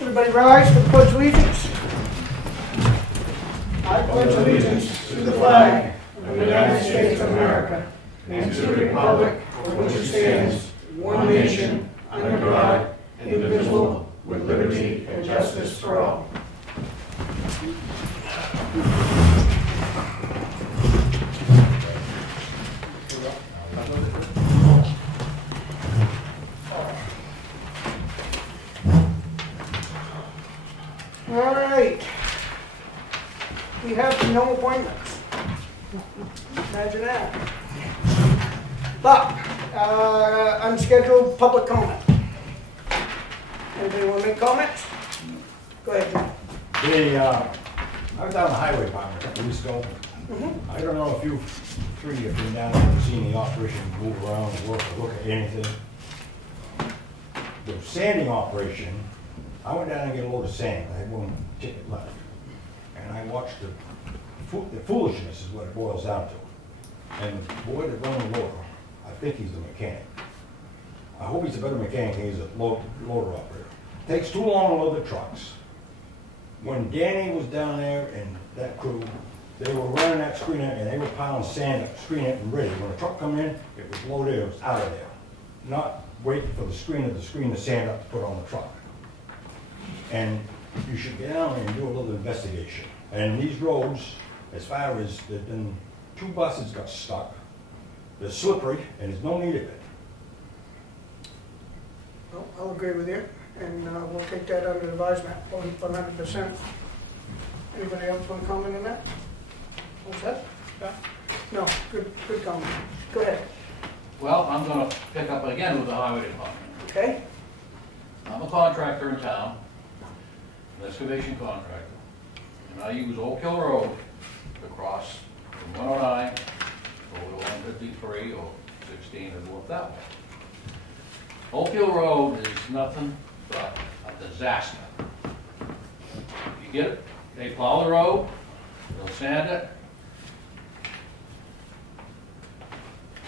Everybody rise for the Pledge of Allegiance. I pledge allegiance to the flag of the United States of America and to the republic for which it stands, one nation, under God, indivisible, with liberty and justice for all. All right. We have no appointments. Imagine that. But, unscheduled public comment. Anybody want to make comments? Go ahead, John. I was down in the highway department a couple weeks ago. I don't know if you three have been down there and seen the operation move around and work or look at anything. The sanding operation, I went down and get a load of sand. I had one ticket left. And I watched the foolishness is what it boils down to. And the boy that runs the loader, I think he's the mechanic. I hope he's a better mechanic than he's a loader operator. Takes too long to load the trucks. When Danny was down there and that crew, they were running that screener and they were piling sand up, screening it and ready. When a truck come in, it was loaded, it was out of there. Not waiting for the screener to screen the sand up to put on the truck. And you should get down and do a little investigation. And these roads, as far as there's been 2 buses got stuck, they're slippery and there's no need of it. Well, I'll agree with you, and we'll take that under advisement 100%. Anybody else want to comment on that? What's that? No, good comment. Go ahead. Well, I'm going to pick up again with the highway department. Okay. I'm a contractor in town, an excavation contractor, and I use Oak Hill Road to cross from 109 over to 153 or 16 and go up that way. Oak Hill Road is nothing but a disaster. You get it, they plow the road, they'll sand it.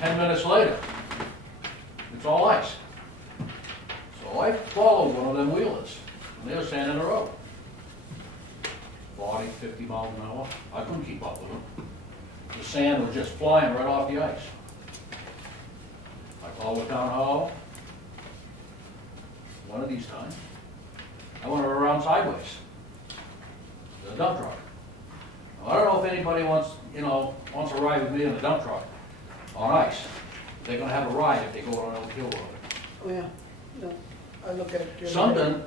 10 minutes later, it's all ice. So I followed one of them wheelers, and they were sanding the road. 40, 50 miles an hour. I couldn't keep up with them. The sand was just flying right off the ice. I called the town hall. One of these times, I went around sideways. The dump truck. Now, I don't know if anybody wants to ride with me in the dump truck on ice. They're going to have a ride if they go on Oak Hill Road. Oh yeah. No, I look at it. Something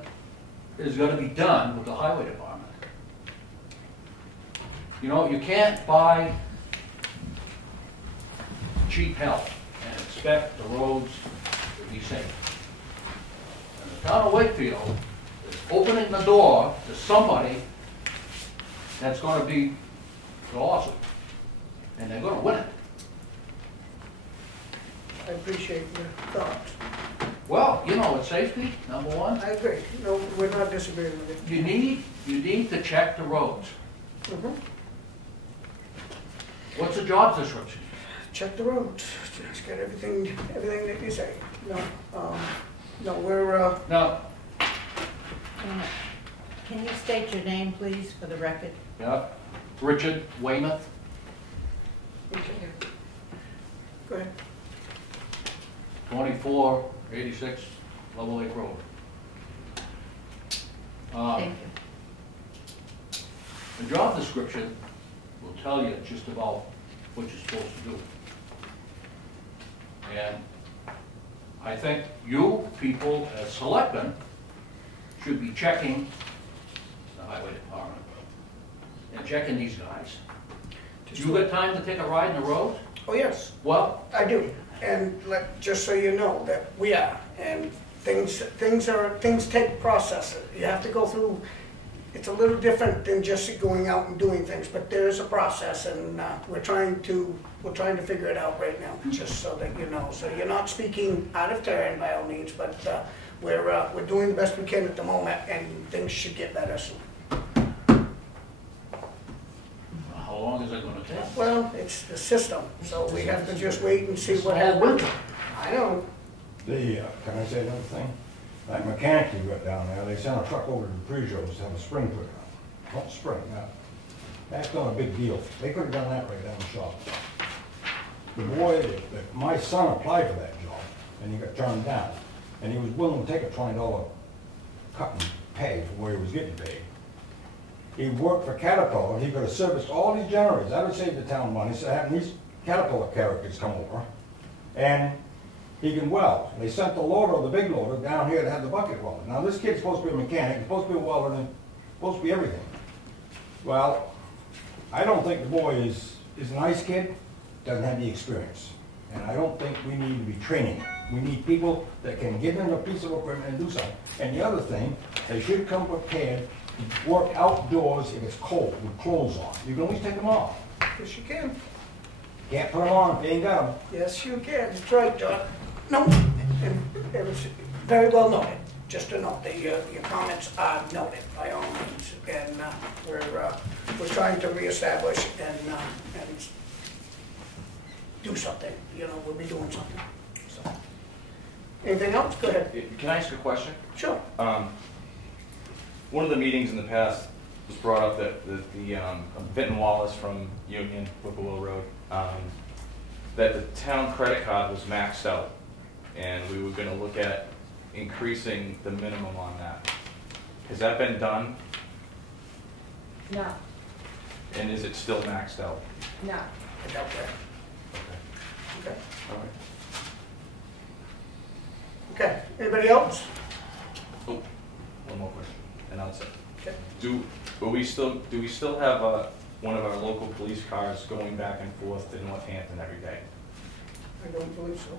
is going to be done with the highway department. You know, you can't buy cheap help and expect the roads to be safe. And the town of Wakefield is opening the door to somebody that's going to be awesome. And they're going to win it. I appreciate your thoughts. Well, you know, it's safety, number one. I agree. No, we're not disagreeing with you. You need to check the roads. What's the job description? Check the roads. Just get everything that you say. No, we're Now, Can you state your name, please, for the record? yeah, Richard Weymouth. okay. Go ahead. 2486 Level Lake Road. Thank you. The job description will tell you just about what you're supposed to do. And I think you people as selectmen should be checking the highway department and checking these guys. You got time to take a ride in the road? Oh yes. Well, I do. And just so you know that we are. And things take processes. You have to go through. It's a little different than just going out and doing things, but there is a process, and we're trying to figure it out right now, just so that you know. So you're not speaking out of turn by all means, but we're doing the best we can at the moment, and things should get better soon. how long is it going to take? Well, it's the system, so we have to just wait and see what All happens. winter. I know. Can I say another thing? That mechanic you got down there, they sent a truck over to the Peugeots to have a spring put on. Not spring, now, that's not a big deal. They could have done that right down the shop. The boy, my son applied for that job, and he got turned down. And he was willing to take a $20 cut in pay for where he was getting paid. He worked for Caterpillar, he could have serviced all these generators. That would save the town money, so having these Caterpillar characters come over. And he can weld. They sent the loader, the big loader, down here to have the bucket welded. Now this kid's supposed to be a mechanic, he's supposed to be a welder, and supposed to be everything. Well, I don't think the boy is a nice kid, doesn't have the experience. And I don't think we need to be training him. We need people that can get in a piece of equipment and do something. And the other thing, they should come prepared to work outdoors if it's cold with clothes on. You can always take them off. Yes, you can. Can't put them on if you ain't got them. Yes, you can. That's right, John. No, it was very well noted. Just to note that your comments are noted by all means. And we're trying to reestablish and do something. You know, we'll be doing something. So, anything else? Go ahead. Can I ask a question? Sure. One of the meetings in the past was brought up that the Vinton Wallace from Union, Whippoorwill Road, that the town credit card was maxed out, and we were going to look at increasing the minimum on that. Has that been done? No, And is it still maxed out? no. I doubt that. Okay. All right. Okay. Anybody else? Oh, one more question, and that's it. Okay. Do we still have one of our local police cars going back and forth to Northampton every day? I don't believe so.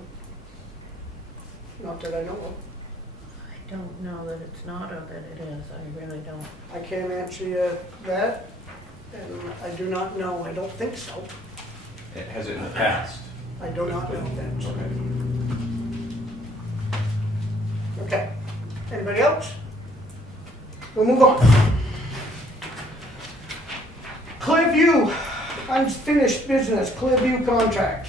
Not that I know of. I don't know that it's not or that it is, I really don't. I can't answer you that, and I do not know. I don't think so. Has it in the past? I do not know that. Okay. Okay. Anybody else? We'll move on. Clearview, unfinished business, Clearview contract.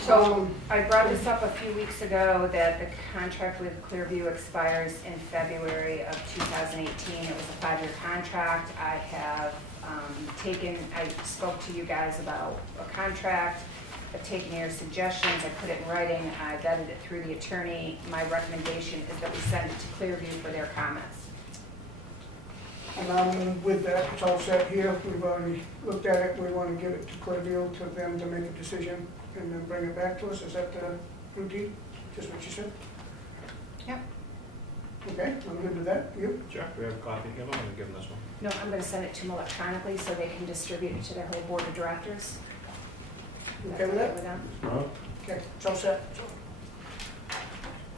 So I brought this up a few weeks ago that the contract with Clearview expires in February of 2018. It was a 5-year contract. I have I spoke to you guys about a contract. I've taken your suggestions, I put it in writing, I vetted it through the attorney. My recommendation is that we send it to Clearview for their comments. And I'm with that, it's all set here. We've already looked at it. We want to give it to Clearview, to them to make a decision and then bring it back to us. Is that the routine? Just what you said? Yep. Okay, I'm good with that. You? Sure, we have a copy. I'm going to give them this one. No, I'm going to send it to them electronically so they can distribute it to their whole board of directors. You okay with that? them? Okay, it's all set.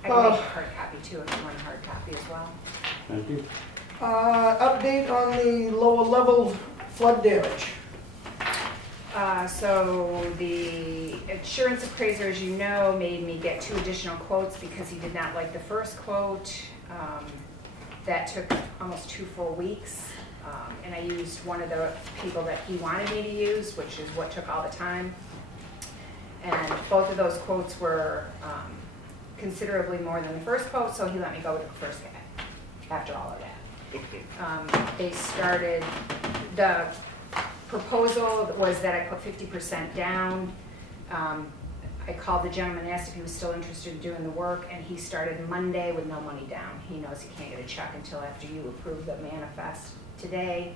I can make a hard copy too if you want a hard copy as well. Thank you. Update on the lower level flood damage. So the insurance appraiser, as you know, made me get 2 additional quotes because he did not like the first quote. That took almost 2 full weeks. And I used one of the people that he wanted me to use, which is what took all the time. And both of those quotes were considerably more than the first quote, so he let me go with the first guy after all of that. They started, the proposal was that I put 50% down. I called the gentleman and asked if he was still interested in doing the work, and he started Monday with no money down. He knows he can't get a check until after you approve the manifest today.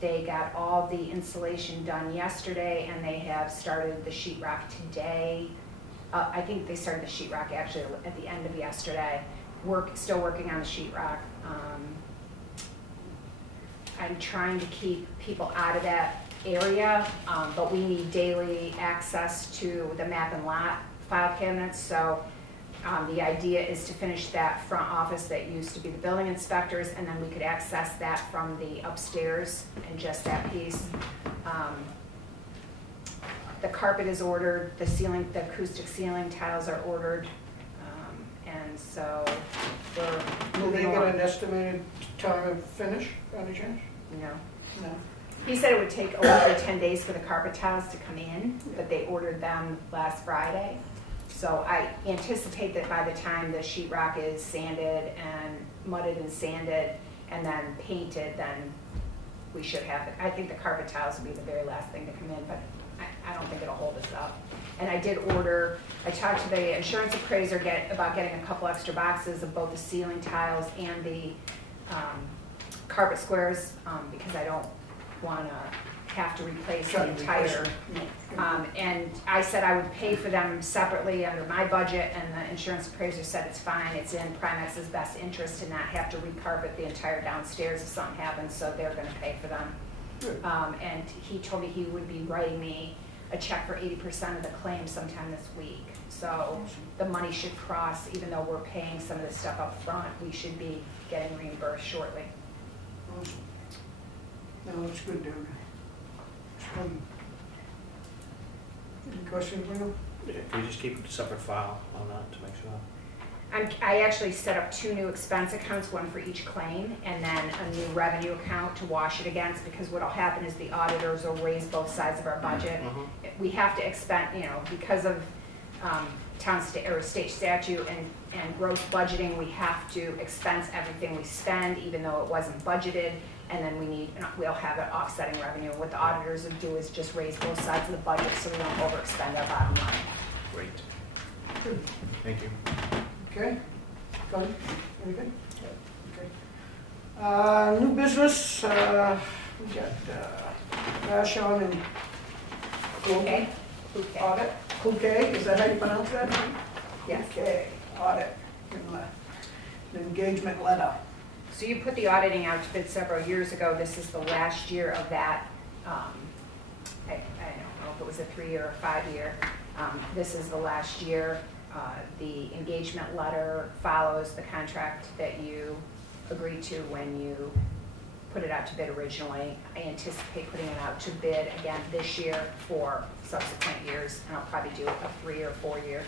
They got all the insulation done yesterday, and they have started the sheetrock today. I think they started the sheetrock actually at the end of yesterday. Still working on the sheetrock. I'm trying to keep people out of that area, but we need daily access to the map and lot file cabinets. So the idea is to finish that front office that used to be the building inspectors, and then we could access that from the upstairs and just that piece. The carpet is ordered, the ceiling, the acoustic ceiling tiles are ordered, and so we're Did moving they get on. an estimated time of finish, by any chance? No. No. He said it would take a week or 10 days for the carpet tiles to come in, but they ordered them last Friday. So I anticipate that by the time the sheetrock is sanded and mudded and sanded and then painted, then we should have it. I think the carpet tiles will be the very last thing to come in, but I don't think it'll hold us up. And I did order, I talked to the insurance appraiser about getting a couple extra boxes of both the ceiling tiles and the carpet squares, because I don't want to have to replace the entire. And I said I would pay for them separately under my budget, and the insurance appraiser said it's fine. It's in Primex's best interest to not have to recarpet the entire downstairs if something happens, so they're going to pay for them. And he told me he would be writing me a check for 80% of the claim sometime this week. So the money should cross, even though we're paying some of this stuff up front, we should be getting reimbursed shortly. Awesome. No, it's good, dude. Any questions, Lino? Yeah, can you just keep a separate file on that to make sure? I actually set up 2 new expense accounts, one for each claim, and then a new revenue account to wash it against, because what'll happen is the auditors will raise both sides of our budget. We have to expend, you know, because of state statute and gross budgeting, we have to expense everything we spend, even though it wasn't budgeted, and then we'll have an offsetting revenue. What the auditors will do is just raise both sides of the budget so we don't overexpend our bottom line. Great. Good. Thank you. Okay. Connie, anything? Okay. New business, we got Vashon and Okay. Audit. Okay, is that how you pronounce that? Yes. Okay, audit, an engagement letter. So you put the auditing out to bid several years ago. This is the last year of that. I don't know if it was a 3-year or 5-year. This is the last year. The engagement letter follows the contract that you agreed to when you put it out to bid originally. I anticipate putting it out to bid again this year for subsequent years, and I'll probably do a 3 or 4 year.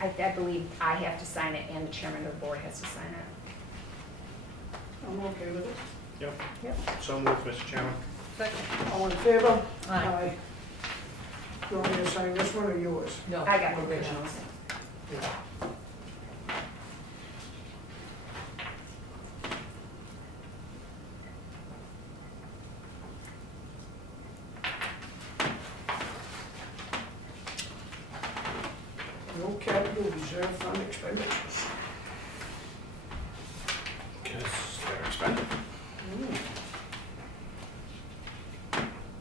I believe I have to sign it and the chairman of the board has to sign it. I'm okay with it. Yep. So moved, Mr. Chairman. All in favor? Aye. You want me to sign this one or yours? No. I got the originals. No capital reserve fund expenditures. Because they're expended.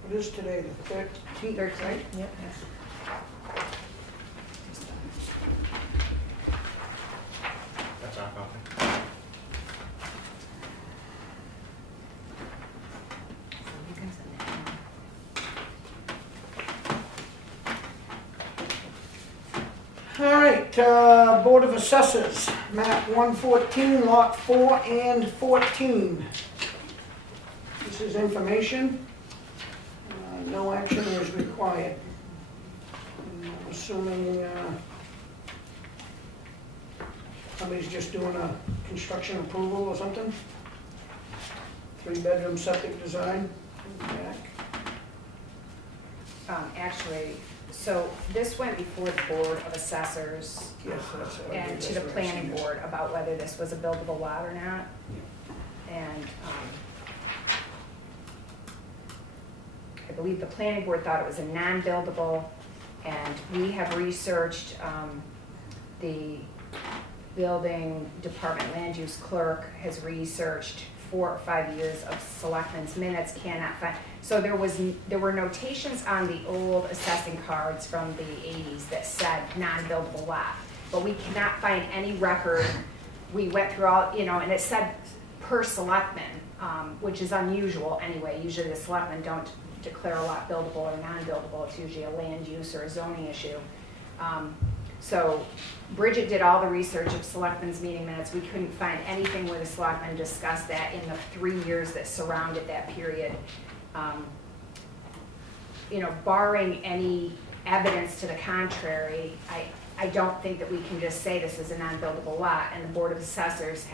What is today, the 13th, right? Yep. That's our copy. All right, Board of Assessors, map 114, lot 4 and 14. This is information. No action is required. I'm assuming somebody's just doing a construction approval or something? 3-bedroom septic design. Back. Actually, so this went before the Board of Assessors Yes, that's and to the planning board about whether this was a buildable lot or not. And I believe the planning board thought it was a non-buildable, and we have researched, the building department land use clerk has researched 4 or 5 years of selectmen's minutes, cannot find. So there were notations on the old assessing cards from the 80s that said non-buildable lot, but we cannot find any record. We went through all, and it said per selectman, which is unusual anyway. Usually the selectmen don't declare a lot buildable or non-buildable. It's usually a land use or a zoning issue. So Bridget did all the research of selectmen's meeting minutes. We couldn't find anything where the selectmen discussed that in the 3 years that surrounded that period. Barring any evidence to the contrary, I don't think that we can just say this is a non-buildable lot, and the Board of Assessors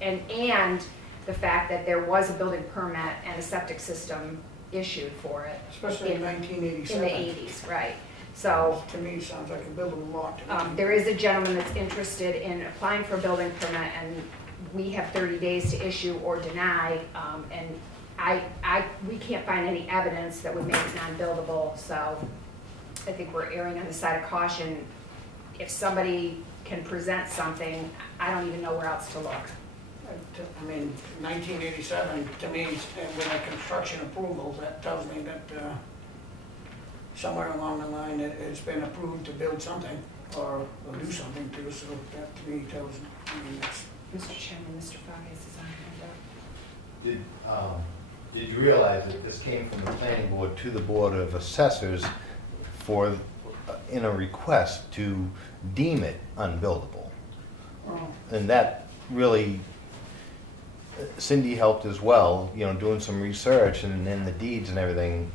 and the fact that there was a building permit and a septic system issued for it. Especially in In 1987. the 80s, right. So To me, sounds like a buildable lot to me. there is a gentleman that's interested in applying for a building permit, and we have 30 days to issue or deny, and we can't find any evidence that would make it non-buildable, so I think we're erring on the side of caution. If somebody can present something, I don't even know where else to look. I mean, 1987, to me, and with a construction approval, that tells me that somewhere along the line it's been approved to build something or do something to, so that to me tells me, it's. Mr. Chairman, Mr. Fogg is on hand up. Did you realize that this came from the planning board to the Board of Assessors in a request to deem it unbuildable? Well, And that really, Cindy helped as well, doing some research, and in the deeds and everything,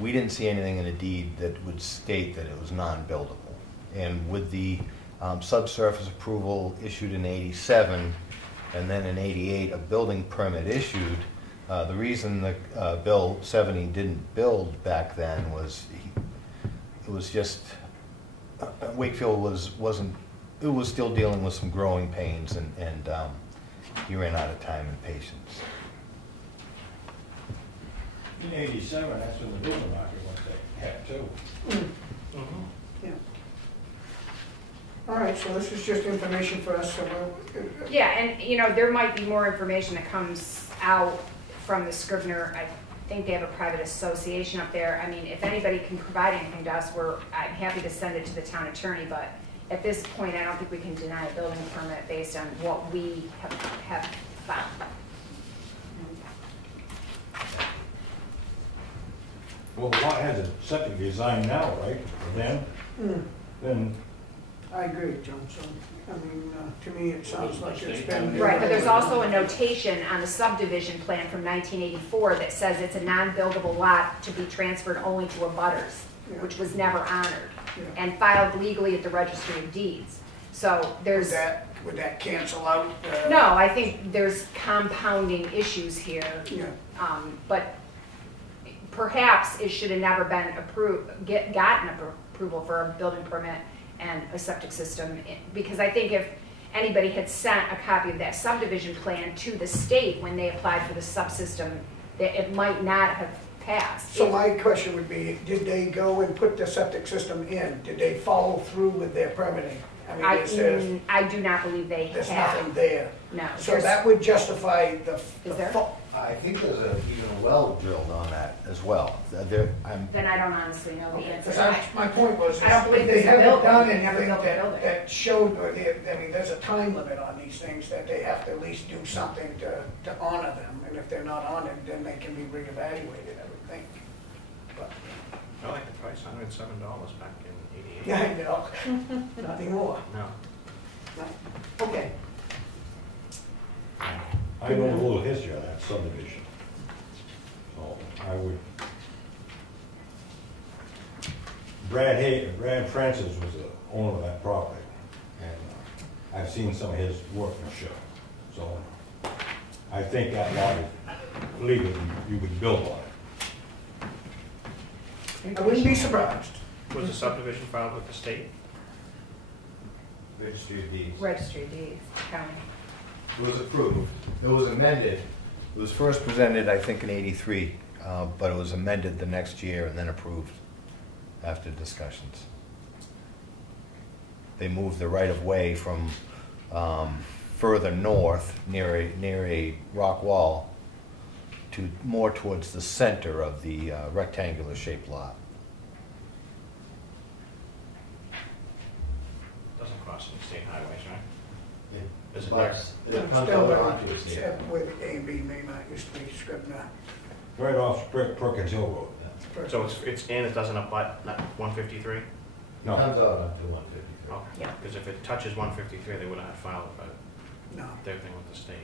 we didn't see anything in the deed that would state that it was non-buildable. And with the subsurface approval issued in '87, and then in '88 a building permit issued, the reason that Bill 70 didn't build back then was it was just Wakefield was still dealing with some growing pains, and he ran out of time and patience. In '87, that's when the building market went to heck too. yeah. All right, so this is just information for us, so we'll. Yeah, and there might be more information that comes out from the Scrivener. I think they have a private association up there. I mean, if anybody can provide anything to us, I'm happy to send it to the town attorney, but at this point, I don't think we can deny a building permit based on what we have found. Well, the lot has a septic design now, right, for them? Then, I agree, John, so, I mean, to me, it sounds like it's been. Right, but there's also a notation on the subdivision plan from 1984 that says it's a non-buildable lot to be transferred only to abutters, which was never honored, and filed legally at the Registry of Deeds. So there's. Would that cancel out? No, I think there's compounding issues here. Yeah. But perhaps it should have never been gotten approval for a building permit and a septic system, because I think if anybody had sent a copy of that subdivision plan to the state when they applied for the subsystem, that it might not have passed. So my question would be, did they go and put the septic system in? Did they follow through with their permitting? I mean, I do not believe they have. there's nothing there. No. So that would justify the. Is there? I think there's even a well drilled on that as well. Then I don't honestly know the answer. Because my point was, I don't believe they there's a haven't building. done They never anything built a building. that showed, I mean, there's a time limit on these things, that they have to at least do something to honor them. And if they're not honored, then they can be reevaluated, I would think. But, I like the price, $107 back in '88. yeah, I know, nothing more. No. No. Okay. I know a little history on that subdivision. So I would. Brad Francis was the owner of that property, and I've seen some of his workmanship. So I think that lot is legal, you would build on it. I wouldn't be surprised. Was the subdivision filed with the state? Registry of Deeds. Registry of Deeds, county. It was approved. It was amended. It was first presented, I think, in '83, but it was amended the next year and then approved after discussions. They moved the right-of-way from further north, near a rock wall, to more towards the center of the rectangular-shaped lot. Doesn't cross any state highways, right? Is it But there? it comes Still, out onto a state. except with A and B may not used to be Scribner. Right off Perkins Hill Road. So it's in, it doesn't apply, not 153? It No, comes out onto 153. Okay. Yeah. Because if it touches 153, they would have filed No. their thing with the state.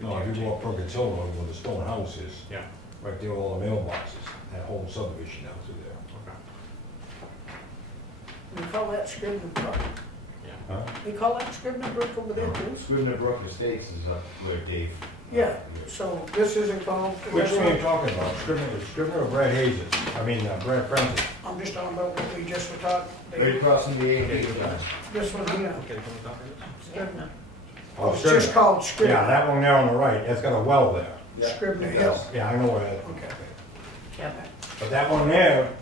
no, if you go up Perkins Hill Road where the stone house is, Yeah, right there, all the mailboxes, that whole subdivision down through there. okay. We call that Scribner Brook. Yeah. Huh? We call that Scribner Brook over there too? Scrivener Brook Estates is up where Dave Yeah, so this isn't called. Which one are you talking about? Scrivener or Brad Hayes? I mean, Brad Francis. I'm just talking about what we just were talking. Right across from the A&E. This one here. Scrivener. Oh, It's just called Yeah, Scrivener. that one there on the right, it's got a well there. Scrivener Hill. Yeah, I know where that is. Okay. Yep. But that one there,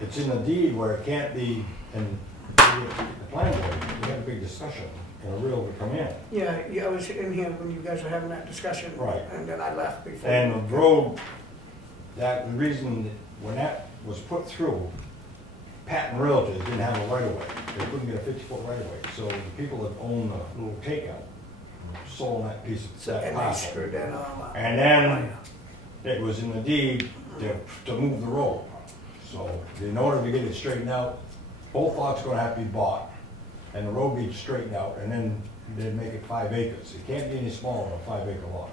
it's in the deed where it can't be, and the planning board, we had a big discussion, and a real would come in. Yeah, I was in here when you guys were having that discussion. Right. And then I left before. And the road, the reason that when that was put through, Patton Realtors didn't have a right of way. They couldn't get a 50-foot right of way. So the people that owned the little takeout sold that piece of that And they parcel. screwed that all up. And then it was in the deed to move the road. So in order to get it straightened out, both lots are gonna have to be bought, and the road be straightened out, and then they'd make it 5 acres. It can't be any smaller than a 5-acre lot.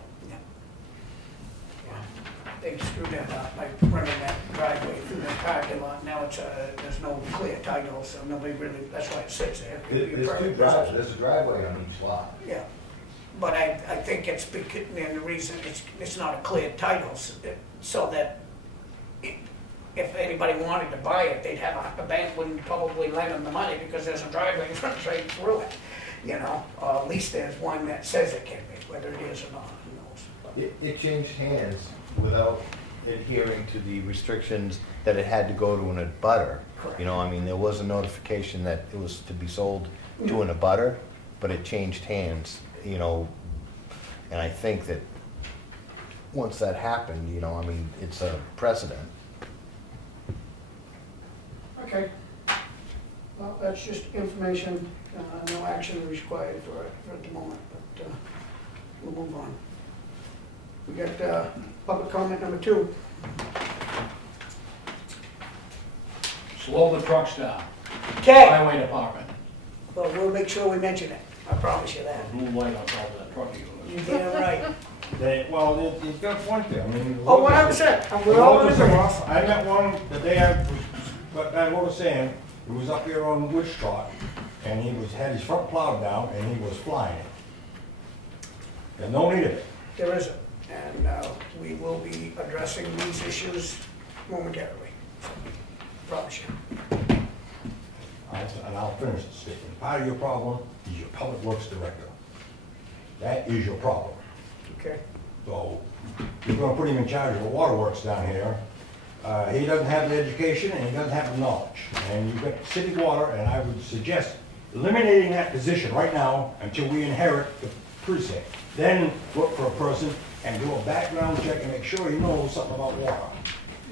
They screwed that up by running that driveway through the parking lot. Now it's there's no clear title, so nobody really, that's why it sits there. There's a driveway on each lot. Yeah, but I think it's because, and the reason it's not a clear title, so that if anybody wanted to buy it, they'd have a bank wouldn't probably lend them the money because there's a driveway that runs right through it, you know? Or at least there's one that says it can be, whether it is or not, who knows? But It changed hands without adhering to the restrictions that it had to go to an abutter. Correct. You know, I mean, there was a notification that it was to be sold to an abutter, but it changed hands, you know, and I think that once that happened, you know, I mean, it's a precedent. Okay. Well, that's just information, no action required for it at the moment, but we'll move on. We got public comment number 2. Slow the trucks down. Okay. Highway department, Well, we'll make sure we mention it, I promise you that. blue light on top of that truck of yours. You're damn right. He's got a point there. I mean. Oh, 100%. The We're all road in was agreement. off. I met one the day I was, but that road was saying, he was up here on Wood Trot, and he had his front plow down, and he was flying it. There's no need of it. There isn't, and we will be addressing these issues momentarily. Promise you. And I'll finish the statement. Part of your problem is your public works director. That is your problem. Okay. So you're gonna put him in charge of the waterworks down here. He doesn't have the education and he doesn't have the knowledge. And you've got city water, and I would suggest eliminating that position right now until we inherit the precinct. Then look for a person and do a background check and make sure he knows something about water.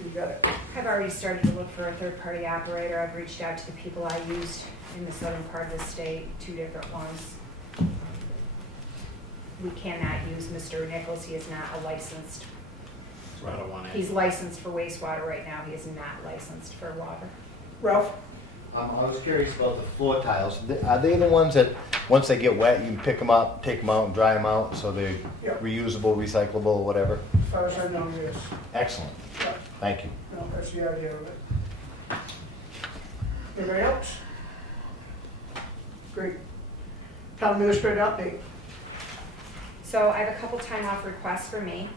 You got it. I've already started to look for a third-party operator. I've reached out to the people I used in the southern part of the state, 2 different ones. We cannot use Mr. Nichols. He is not a licensed. He's licensed for wastewater right now. He is not licensed for water. Ralph? I was curious about the floor tiles. Are they the ones that, once they get wet, you can pick them up, take them out, and dry them out, so they're Yep. reusable, recyclable, whatever? As far as I know, yes. Excellent. Yeah. Thank you. No, that's the idea of it. Anybody else? Great. Town administrator update. So I have a couple time off requests for me.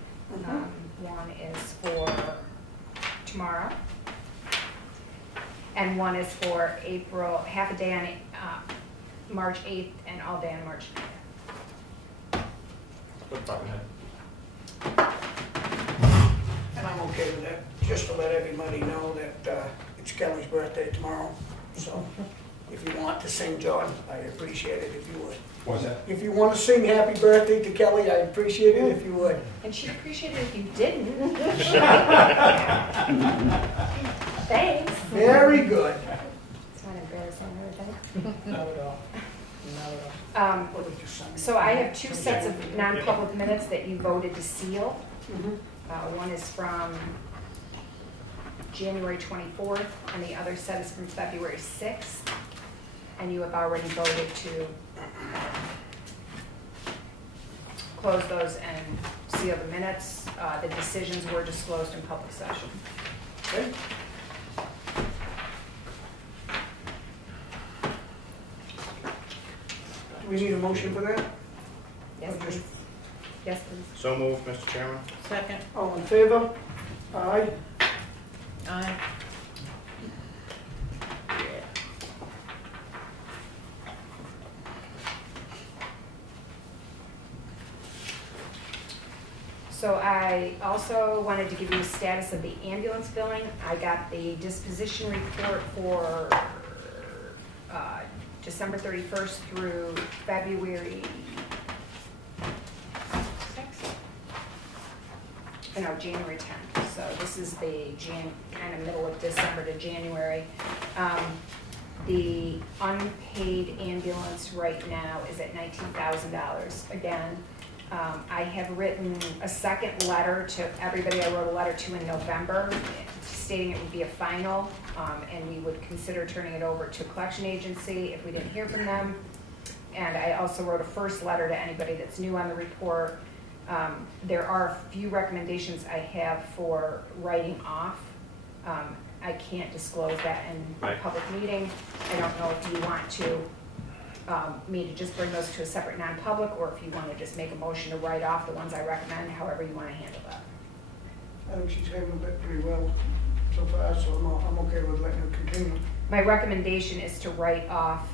One is for tomorrow, and one is for April, half a day on March 8th and all day on March 9th. And I'm okay with that, just to let everybody know that it's Kelly's birthday tomorrow. So if you want to sing, John, I'd appreciate it if you would. What's that? If you want to sing happy birthday to Kelly, I'd appreciate it if you would. And she'd appreciate it if you didn't. Thanks. Very good. It's not embarrassing or anything. Not at all. Not at all. What did you sing? So I have 2 sets of non-public minutes that you voted to seal. Mhm. One is from January 24th, and the other set is from February 6th. And you have already voted to close those and seal the minutes. The decisions were disclosed in public session. Okay. Do we need a motion for that? Yes, Or just- Yes, please. So moved, Mr. Chairman. Second. All in favor? Aye. Aye. So I also wanted to give you a status of the ambulance billing. I got the disposition report for December 31st through February 6th? No, January 10th. So this is the kind of middle of December to January. The unpaid ambulance right now is at $19,000. Again, I have written a second letter to everybody I wrote a letter to in November stating it would be a final, and we would consider turning it over to a collection agency if we didn't hear from them. And I also wrote a first letter to anybody that's new on the report. There are a few recommendations I have for writing off. I can't disclose that in a public meeting. I don't know if you want to me to just bring those to a separate non-public, or if you want to just make a motion to write off the ones I recommend, however you want to handle that. I think she's handled it pretty well so far, so I'm okay with letting her continue. My recommendation is to write off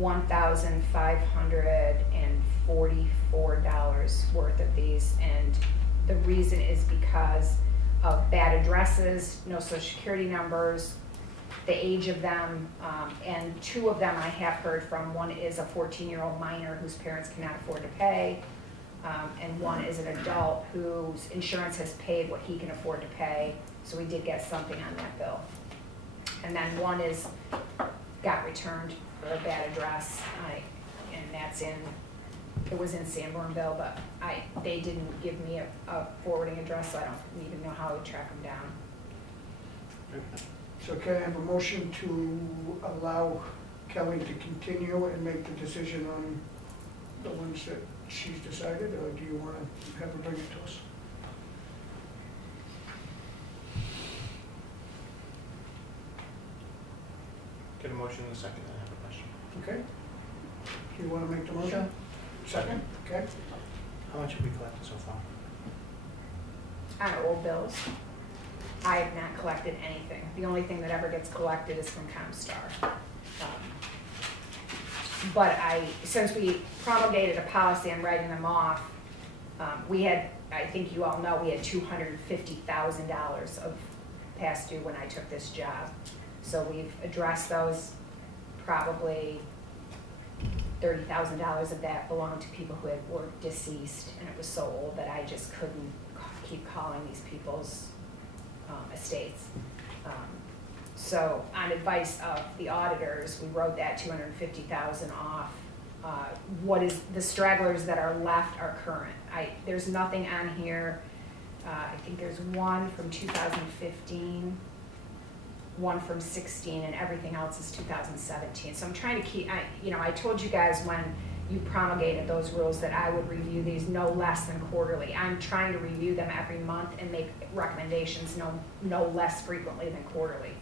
$1,544 worth of these, and the reason is because of bad addresses, no social security numbers, the age of them, and two of them I have heard from. One is a 14-year-old minor whose parents cannot afford to pay, and one is an adult whose insurance has paid what he can afford to pay, so we did get something on that bill. And then one got returned for a bad address, and that's it was in Sanbornville, but they didn't give me a forwarding address, so I don't even know how I would track them down. So can I have a motion to allow Kelley to continue and make the decision on the ones that she's decided, or do you want to have her bring it to us? Get a motion in a second, and I have a question. Okay. Do you want to make the motion? Second? Okay. How much have we collected so far? On old bills, I have not collected anything. The only thing that ever gets collected is from ComStar. But since we promulgated a policy on writing them off, we had, I think you all know, we had $250,000 of past due when I took this job. So we've addressed those. Probably $30,000 of that belonged to people who were deceased, and it was so old that I just couldn't keep calling these people's estates. So on advice of the auditors, we wrote that $250,000 off. What is the stragglers that are left are current. There's nothing on here. I think there's one from 2015, one from 16, and everything else is 2017. So I'm trying to keep, I told you guys when you promulgated those rules that I would review these no less than quarterly. I'm trying to review them every month and make recommendations no less frequently than quarterly.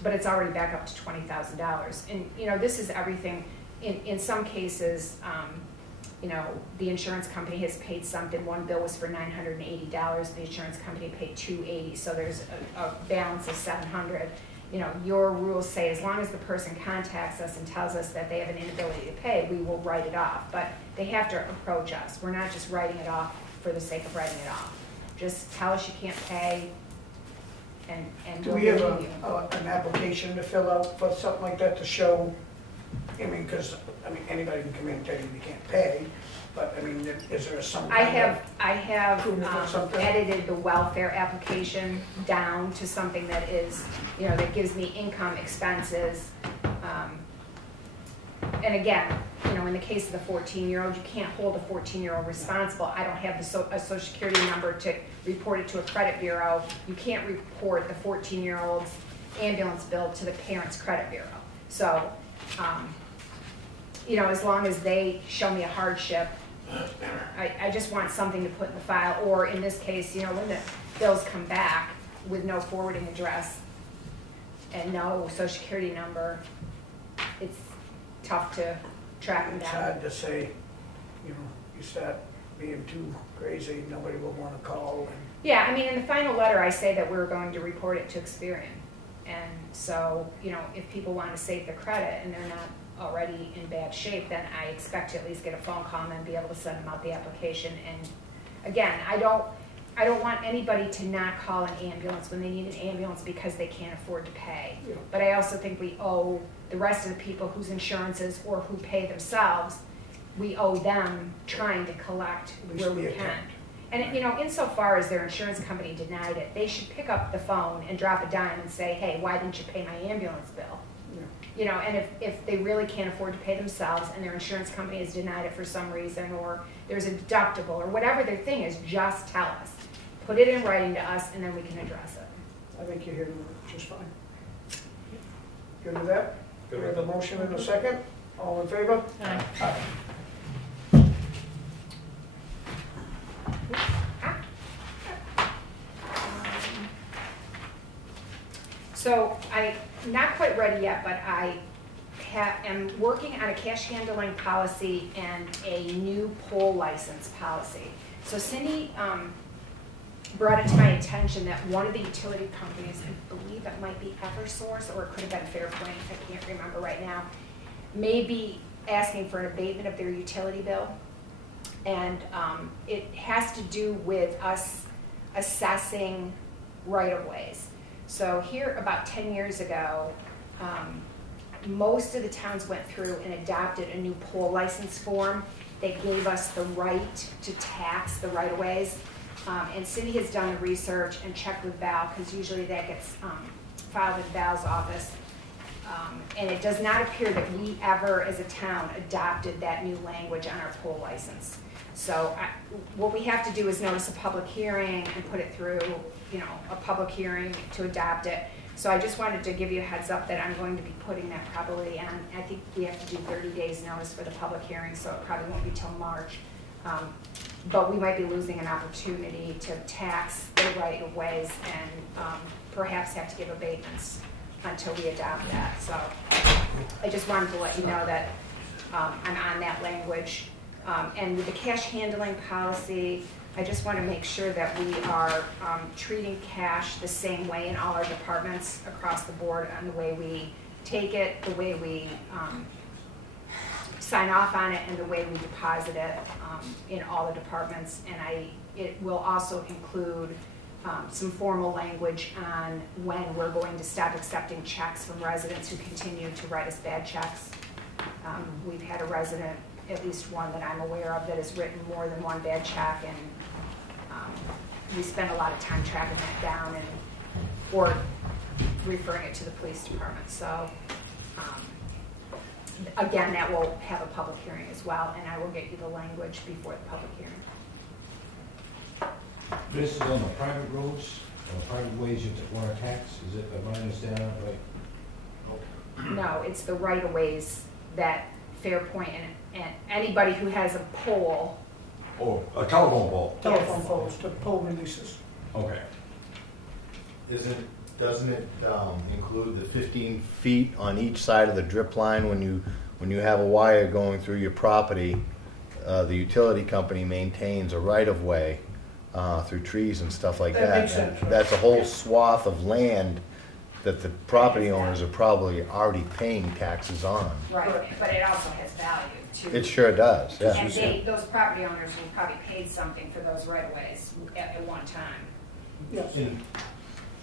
But it's already back up to $20,000. And this is everything. In some cases, the insurance company has paid something. One bill was for $980. The insurance company paid $280. So there's a balance of $700. Your rules say as long as the person contacts us and tells us that they have an inability to pay, we will write it off. But they have to approach us. We're not just writing it off for the sake of writing it off. Just tell us you can't pay, and do we have an application to fill out for something like that to show? Because anybody can come in and tell you they can't pay, but is there some? I have something? edited the welfare application down to something that is, that gives me income, expenses. And again, in the case of the 14-year-old, you can't hold a 14-year-old responsible. I don't have a social security number to report it to a credit bureau. You can't report the 14-year-old's ambulance bill to the parent's credit bureau. So, as long as they show me a hardship, I just want something to put in the file, or in this case, when the bills come back with no forwarding address and no social security number, it's tough to track them down. It's hard to say, you start being too crazy, nobody will wanna call and. Yeah, I mean, in the final letter, I say that we're going to report it to Experian. And so, you know, if people want to save the credit and they're not already in bad shape, then I expect to at least get a phone call and then be able to send them out the application. And again, I don't want anybody to not call an ambulance when they need an ambulance because they can't afford to pay. Yeah. But I also think we owe the rest of the people whose insurances or who pay themselves, we owe them trying to collect At least where we the can. attempt. And you know, insofar as their insurance company denied it, they should pick up the phone and drop a dime and say, hey, why didn't you pay my ambulance bill? Yeah. You know, and if they really can't afford to pay themselves and their insurance company has denied it for some reason, or there's a deductible, or whatever their thing is, just tell us. Put it in writing to us and then we can address it. I think you're here just fine. Good with that? Good We with have a motion and a second. All in favor? Aye. So I'm not quite ready yet, but I am working on a cash handling policy and a new poll license policy. So Cindy brought it to my attention that one of the utility companies, I believe it might be Eversource or it could have been Fairpoint, I can't remember right now, may be asking for an abatement of their utility bill. And it has to do with us assessing right-of-ways. So here, about 10 years ago, most of the towns went through and adopted a new poll license form that gave us the right to tax the right-of-ways. And Cindy has done the research and checked with Val, because usually that gets filed with Val's office. And it does not appear that we ever, as a town, adopted that new language on our poll license. So what we have to do is notice a public hearing and put it through, you know, a public hearing to adopt it. So I just wanted to give you a heads up that I'm going to be putting that probably on. I think we have to do 30 days notice for the public hearing, so it probably won't be till March. But we might be losing an opportunity to tax the right of ways and perhaps have to give abatements until we adopt that. So I just wanted to let you know that I'm on that language. And with the cash handling policy, I just want to make sure that we are treating cash the same way in all our departments across the board, on the way we take it, the way we sign off on it, and the way we deposit it in all the departments. And it will also include some formal language on when we're going to stop accepting checks from residents who continue to write us bad checks. We've had a resident, at least one that I'm aware of, that has written more than one bad check, and we spend a lot of time tracking that down or referring it to the police department. So again, that will have a public hearing as well, and I will get you the language before the public hearing. This is on the private roads, or private ways you want to tax, is it, am I understanding that right? No, it's the right-of-ways that Fairpoint and anybody who has a pole. Oh, a telephone pole. Telephone poles to pole releases. Okay. Doesn't it include the 15 feet on each side of the drip line when you have a wire going through your property? The utility company maintains a right-of-way through trees and stuff like that. That makes sense, right? That's a whole swath of land that the property owners are probably already paying taxes on. Right, but it also has value too. It sure does, yeah. And those property owners will probably paid something for those right-of-ways at one time. Yes. And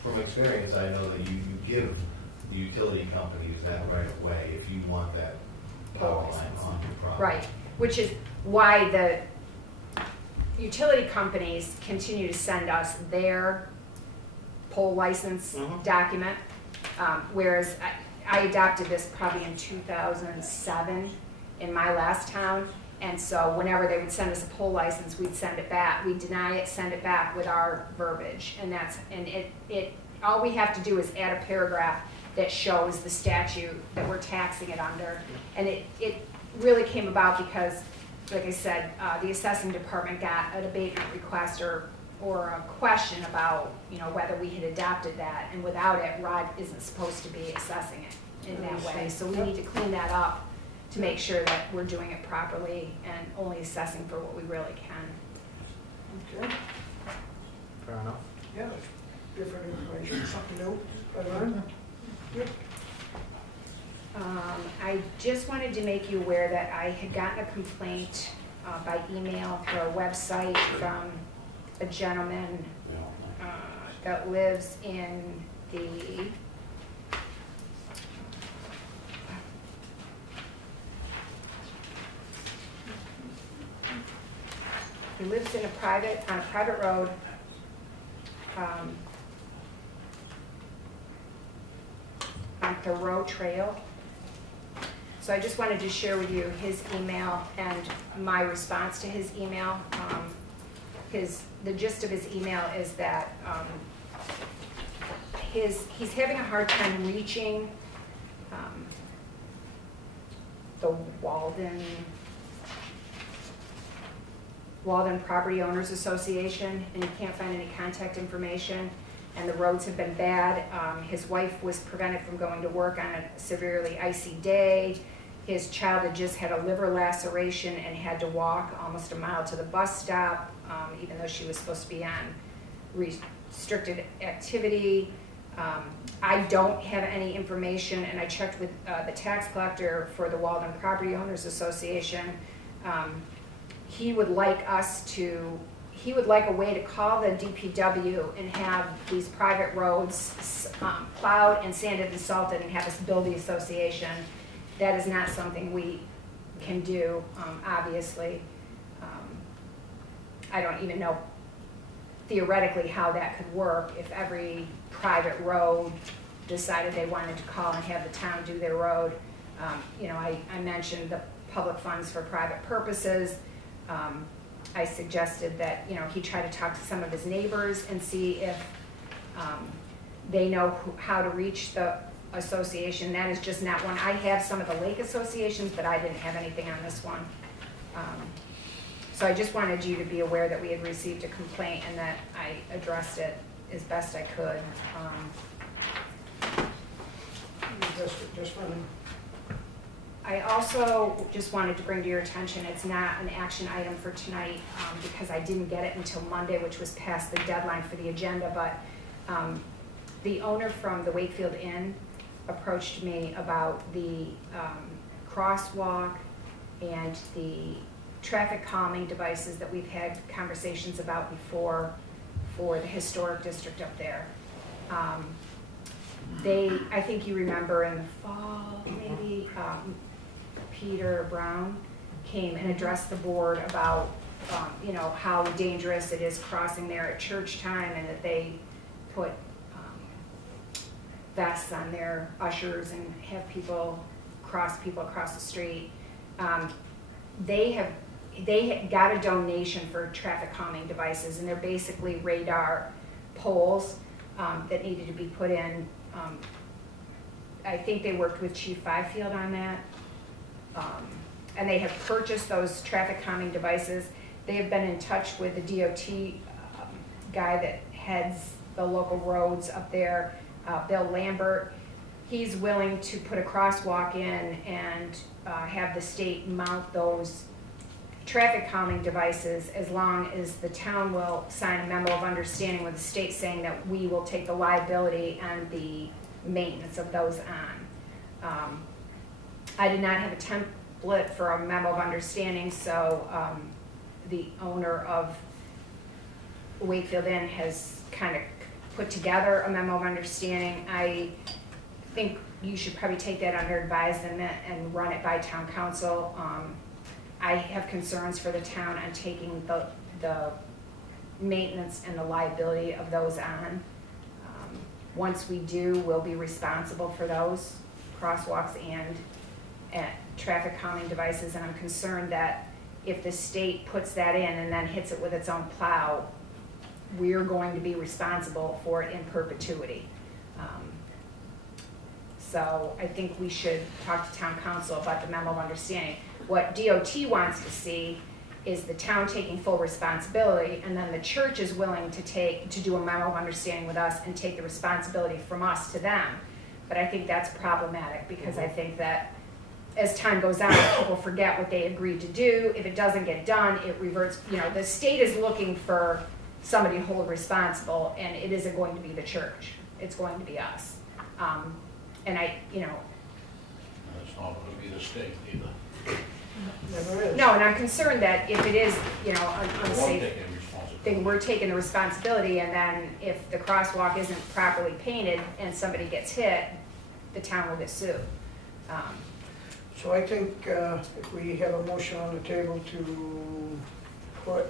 from experience, I know that you give the utility companies that right of way if you want that power line on your property. Right, which is why the utility companies continue to send us their pole license document, whereas I adopted this probably in 2007 in my last town, and so whenever they would send us a pole license, we'd send it back. We'd deny it, send it back with our verbiage, and all we have to do is add a paragraph that shows the statute that we're taxing it under, and it really came about because, like I said, the assessing department got an abatement request or a question about, you know, whether we had adopted that, and without it, Rod isn't supposed to be assessing it in that way. So we need to clean that up to make sure that we're doing it properly and only assessing for what we really can. Okay, Fair enough. yeah, that's different information, something new, I learned. Yep. I just wanted to make you aware that I had gotten a complaint by email through our website from a gentleman that lives in the he lives in on a private road. On Thoreau Trail. So I just wanted to share with you his email and my response to his email. The gist of his email is that he's having a hard time reaching the Walden Property Owners Association, and he can't find any contact information, and the roads have been bad. His wife was prevented from going to work on a severely icy day. His child had just had a liver laceration and had to walk almost a mile to the bus stop, even though she was supposed to be on restricted activity. I don't have any information, and I checked with the tax collector for the Walden Property Owners Association. He would like a way to call the DPW and have these private roads plowed and sanded and salted and have us build the association. That is not something we can do, obviously. I don't even know theoretically how that could work if every private road decided they wanted to call and have the town do their road. You know, I mentioned the public funds for private purposes. I suggested that, you know, he try to talk to some of his neighbors and see if they know how to reach the association. That is just not one. I have some of the lake associations, but I didn't have anything on this one. So I just wanted you to be aware that we had received a complaint and that I addressed it as best I could. Just running. I also just wanted to bring to your attention, it's not an action item for tonight because I didn't get it until Monday, which was past the deadline for the agenda, but the owner from the Wakefield Inn approached me about the crosswalk and the traffic calming devices that we've had conversations about before for the historic district up there. I think you remember in the fall, maybe, Peter Brown came and addressed the board about, you know, how dangerous it is crossing there at church time, and that they put vests on their ushers and have people across the street. They got a donation for traffic calming devices, and they're basically radar poles that needed to be put in. I think they worked with Chief Fifield on that. And they have purchased those traffic calming devices. They have been in touch with the DOT guy that heads the local roads up there, Bill Lambert. He's willing to put a crosswalk in and have the state mount those traffic calming devices as long as the town will sign a memo of understanding with the state saying that we will take the liability and the maintenance of those on. I did not have a template for a memo of understanding, so the owner of Wakefield Inn has kind of put together a memo of understanding. I think you should probably take that under advisement and run it by town council. I have concerns for the town on taking the maintenance and the liability of those on. Once we do, we'll be responsible for those crosswalks and traffic calming devices, and I'm concerned that if the state puts that in and then hits it with its own plow, we're going to be responsible for it in perpetuity. So I think we should talk to town council about the memo of understanding. What DOT wants to see is the town taking full responsibility, and then the church is willing to do a memo of understanding with us and take the responsibility from us to them. But I think that's problematic because I think that as time goes on, people forget what they agreed to do. If it doesn't get done, it reverts. You know, the state is looking for somebody to hold responsible, and it isn't going to be the church. It's going to be us. And you know. It's not going to be the state either. Never is. No, and I'm concerned that if it is, you know, They won't unsafe take any responsibility. thing, we're taking the responsibility, and then if the crosswalk isn't properly painted and somebody gets hit, the town will get sued. So I think if we have a motion on the table to put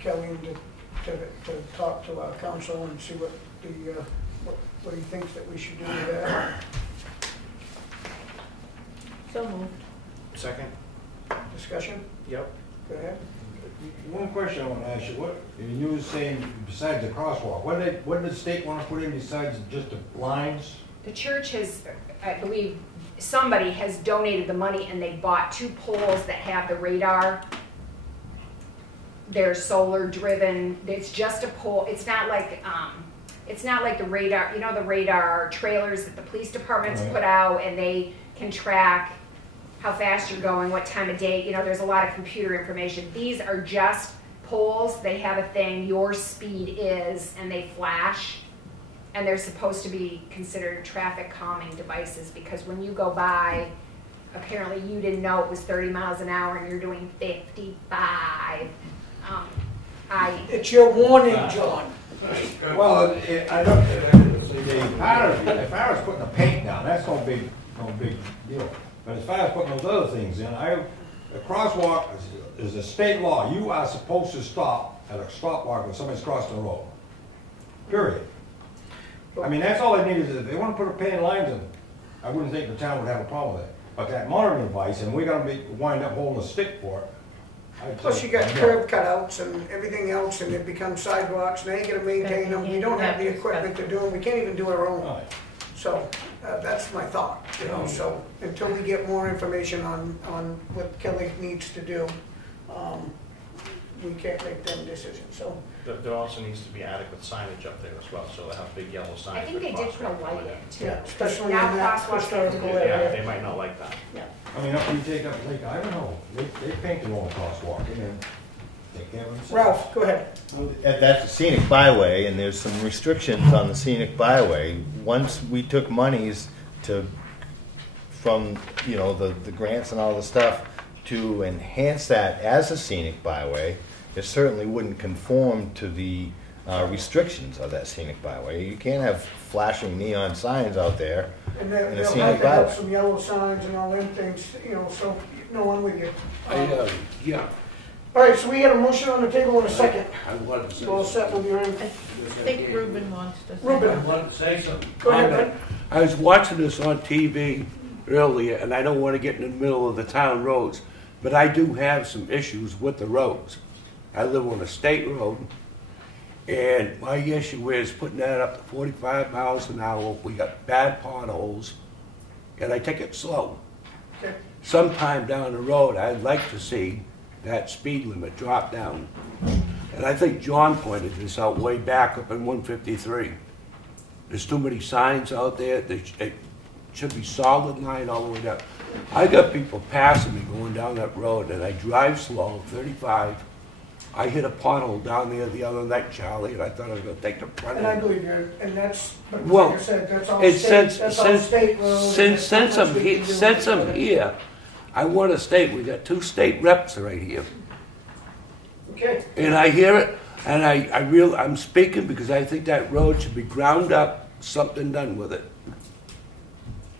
Kelley to talk to our council and see what what he thinks that we should do with that. So moved. Second? Discussion? Yep. Go ahead. One question I want to ask you, you were saying besides the crosswalk, what did the state want to put in besides just the lines? The church has, I believe, somebody has donated the money, and they bought 2 poles that have the radar. They're solar driven. It's just a pole. It's not like the radar, you know, the radar trailers that the police departments put out, and they can track how fast you're going, what time of day. You know, there's a lot of computer information. These are just poles. They have a thing, your speed is, and they flash. And they're supposed to be considered traffic calming devices, because when you go by, apparently you didn't know it was 30 miles an hour and you're doing 55. It's your warning, John. Well, I don't, as far as putting the paint down, that's no big deal. But as far as putting those other things in, the crosswalk is a state law. You are supposed to stop at a stop walk when somebody's crossing the road. Period. I mean, that's all they need is if they want to put a painted lines in, I wouldn't think the town would have a problem with it. But that monitoring device, and we're going to wind up holding a stick for it. Plus you got curb cutouts and everything else, and it becomes sidewalks, and they ain't gonna maintain them, we don't have the equipment to do them, we can't even do our own. Right. So, that's my thought, you know, so until we get more information on what Kelley needs to do, we can't make them decisions, so. There also needs to be adequate signage up there as well, so they'll have big yellow signs. I think they did put a light in too. Yeah, especially Now in that crosswalks historical have- Yeah, area. they might not like that. Yeah. I mean, up when you take up Lake Ivanhoe, they paint the wrong crosswalk and then take care of themselves. Ralph, go ahead. That's a scenic byway, and there's some restrictions on the scenic byway. Once we took monies from you know the grants and all the stuff to enhance that as a scenic byway, it certainly wouldn't conform to the restrictions of that scenic byway. You can't have flashing neon signs out there And in a they'll scenic have to have byway. some yellow signs and all them things, you know, so, no, I'm with you. Yeah, All right, so we had a motion on the table in a second. I wanted to say You all set with your, I think Ruben wants to say. Ruben. I wanted to say something. Go ahead, Ben. I was watching this on TV earlier, and I don't want to get in the middle of the town roads, but I do have some issues with the roads. I live on a state road, and my issue is putting that up to 45 miles an hour. We got bad potholes, and I take it slow. Okay. Sometime down the road, I'd like to see that speed limit drop down. And I think John pointed this out way back up in 153. There's too many signs out there. It should be solid line all the way down. I got people passing me going down that road, and I drive slow, 35. I hit a pothole down there the other night, Charlie, and I thought I was going to take the front And I end. believe you, and that's, but Well, like I said, that's all And state, that's all state road. and since there's not much we can do since with I'm it. here, I want to state, we got 2 state reps right here. Okay, And I hear it, and I'm speaking because I think that road should be ground up, something done with it.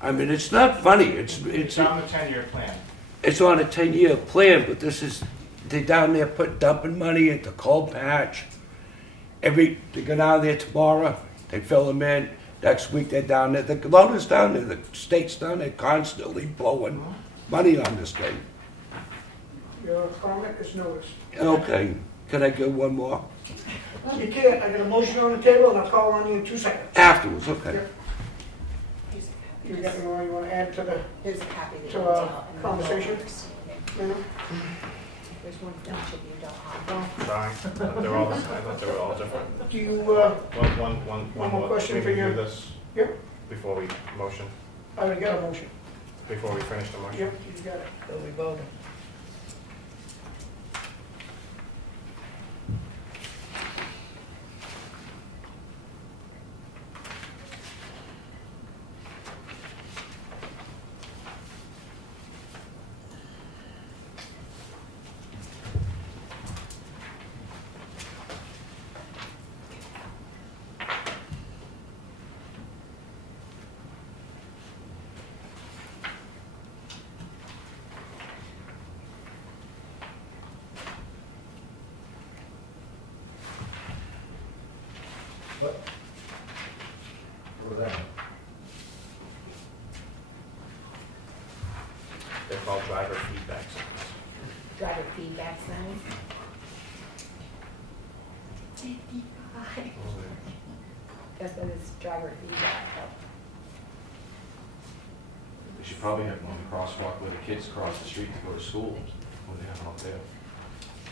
I mean, it's not funny, it's on the 10-year plan. it's on a 10-year plan, but they're down there dumping money into coal patch. They go down there tomorrow, they fill them in, next week they're down there, the loader's down there, the state's down there constantly blowing money on this thing. your comment is noticed. Okay, can I get one more? You can't, I got a motion on the table, and I'll call on you in 2 seconds. Afterwards, okay. Yep. You got any more you want to add to the, Here's a copy of the to email, our and then conversation? we'll- you know? There's one for each of you, don't have. Sorry, they're all, I thought they were all different. Do you, One more question for we you. do this Yep. before we motion. I already got a motion. before we finish the motion? Yep, you got it. So we voted. What was that? They're called driver feedback signs. Driver feedback signs. 55. That's what it's driver feedback. We should probably have one crosswalk where the kids cross the street to go to school, where they have them up there.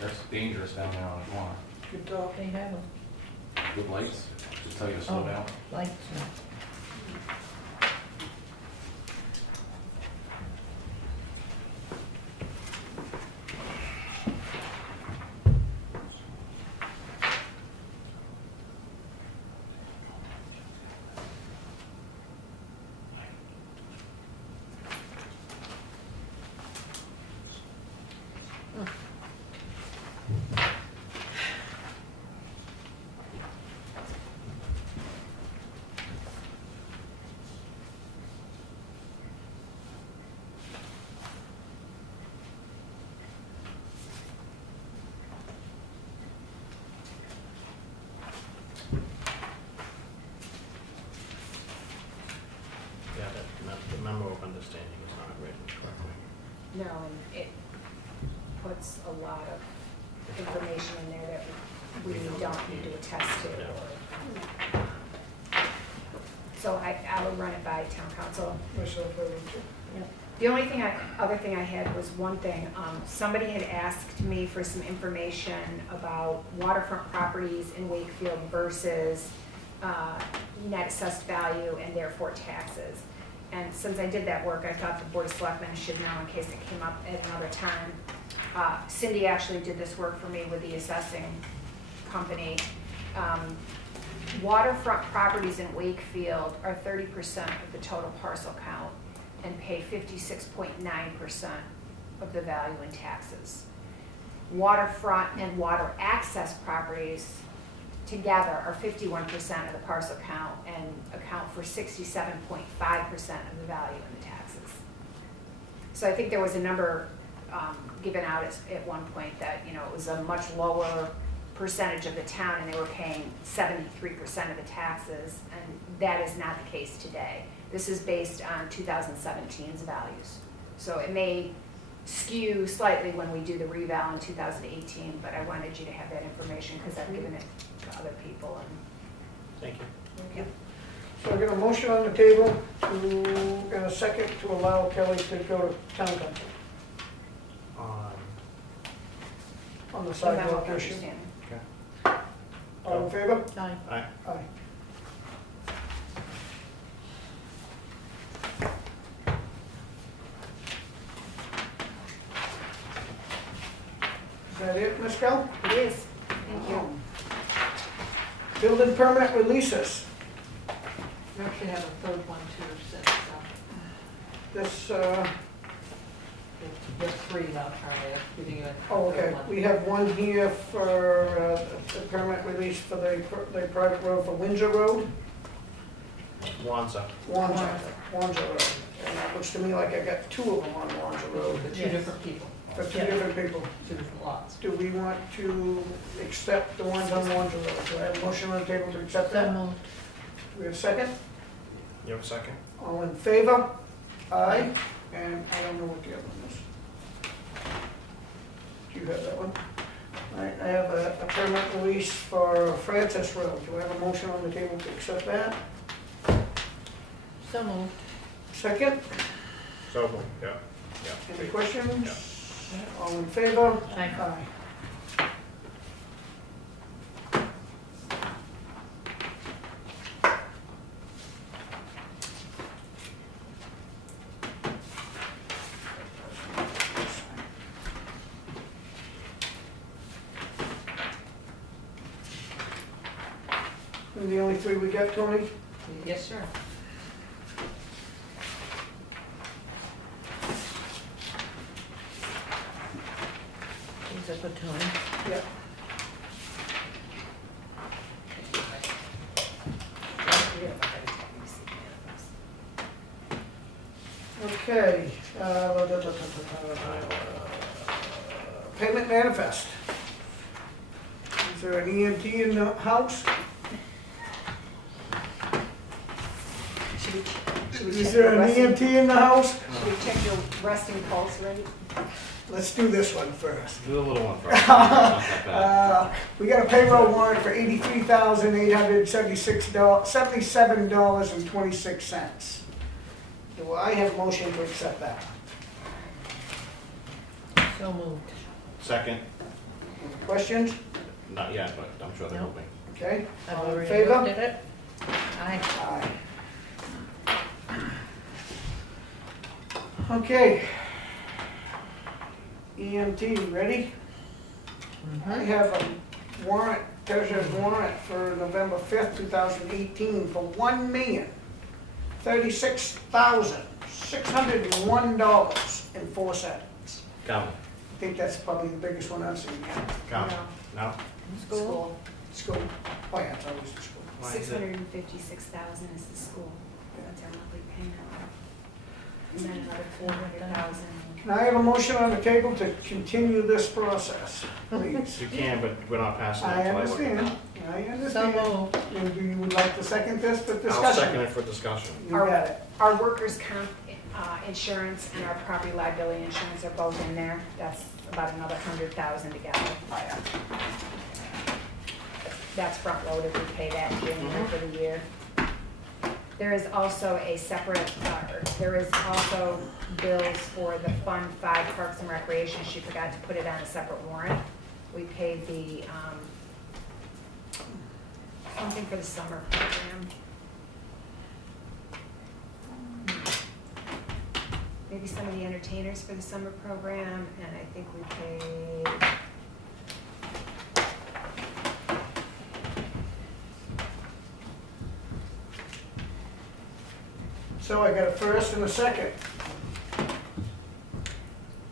That's dangerous down there on the corner. Good talk. They have them. With lights, to tell you to slow down. Lights, no. Yeah, the memo of understanding was not written correctly. No, and it puts a lot of information in there that we don't need to attest to. So I will run it by town council. Myself, I would too. The only thing other thing I had was one thing. Somebody had asked me for some information about waterfront properties in Wakefield versus net assessed value and therefore taxes. And since I did that work, I thought the Board of Selectmen should know in case it came up at another time. Cindy actually did this work for me with the assessing company. Waterfront properties in Wakefield are 30% of the total parcel count and pay 56.9% of the value in taxes. Waterfront and water access properties together are 51% of the parcel count and account for 67.5% of the value in the taxes. So I think there was a number given out at one point that, you know, it was a much lower percentage of the town and they were paying 73% of the taxes, and that is not the case today. This is based on 2017's values. So it may skew slightly when we do the reval in 2018, but I wanted you to have that information because I've given it to other people. And Thank you. thank you. So I got a motion on the table and a second to allow Kelly to go to town council on the sidewalk issue. Okay. All in favor? Aye. Aye. Aye. Is that it, Ms. Kell? It is. Thank you. Building permit releases. We actually have a third one too, since This, there's three left, Charlie, I'm giving you a oh, third okay, one. we have one here for the permit release for the private road for Windsor Road. Wanza. Wandsor Road. And that looks to me like I got two of them on Wandsor Road. For two Yes. different people, For two Yeah. different people. two different lots. Do we want to accept the ones on Wandsor Road? Do I have a motion on the table to accept So that? moved. Do we have a second? You have a second? All in favor? Aye. And I don't know what the other one is. Do you have that one? All right, I have a permit release for Francis Road. Do I have a motion on the table to accept that? So moved. Second? So, yeah, yeah. Any questions? All in favor? Aye. Aye. Those are the only three we got, Tony? Yes, sir. These are for Tony. Yep. Okay. Payment manifest. Is there an EMT in the house? Is there an EMT in the house? Should we check your resting pulse rate? Let's do this one first. Do the little one first. It's not that bad. We got a payroll warrant for $83,877.26. Do I have a motion to accept that? So moved. Second, Questions? not yet, but I'm sure there will be. Okay, I've all in already favor? looked at it. Aye. Aye. Okay. EMT, ready? I have a warrant, treasurer's warrant for November 5th, 2018 for $1,036,601.04. Come, I think that's probably the biggest one I've seen yet. come. No. No? School. School. Oh yeah, it's always the school. Why is it? 656,000 is the school. That's our monthly payment. And then another 400,000. Can I have a motion on the table to continue this process, please? You can, but we're not passing it I until I look at understand, it. I So understand. moved. And do you would like to second this for discussion? I'll second it for discussion. You got it. Our workers' comp insurance and our property liability insurance are both in there. That's about another 100,000 together. Oh, yeah. That's front loaded, we pay that in January for the year. There is also a separate, there is also bills for the Fund 5 Parks and Recreation. She forgot to put it on a separate warrant. We paid the, something for the summer program. Maybe some of the entertainers for the summer program, and I think we paid, So I got a first and a second.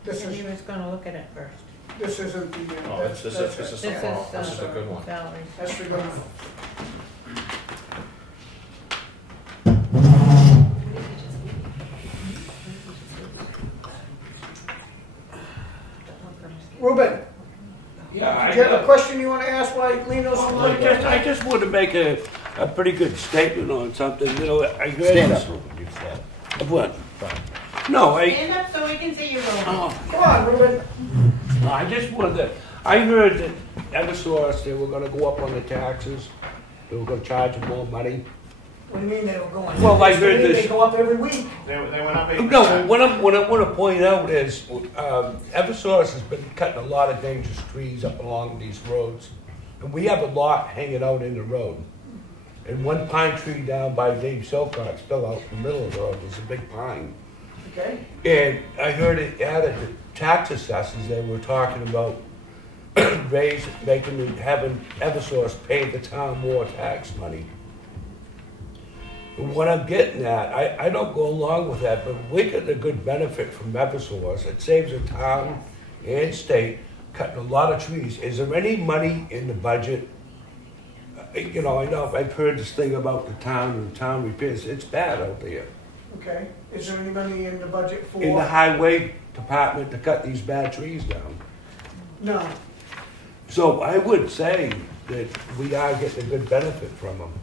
This And he is, was gonna look at it first. this isn't the, Oh, that's, this that's, is This the is, fall. This is the good one. salaries. that's the good one. Ruben, Yeah, do you have a question you want to ask why Lino's? I just want to make a pretty good statement on something, you know, I heard. Stand up, Ruben, you stand. Of what? No, Stand up so we can see you, Ruben. Come on, Ruben. No, I just wanted to, I heard that Eversource, they were gonna go up on the taxes, they were gonna charge them more money. What do you mean they were going? Well, I heard They this- go up every week. They went up 8%. No, what I want to point out is, Eversource has been cutting a lot of dangerous trees up along these roads. And we have a lot hanging out in the road. And one pine tree down by Dave Silcox fell out in the middle of the road, it's a big pine. Okay. And I heard it added to tax assessors, they were talking about having Eversource pay the town more tax money. And what I'm getting at, I don't go along with that, but we get a good benefit from Eversource. It saves the town and state cutting a lot of trees. Is there any money in the budget? You know, I know I've heard this thing about the town and the town repairs. It's bad out there. Okay. Is there any money in the budget for? In the highway department to cut these bad trees down. No. So I would say that we are getting a good benefit from them.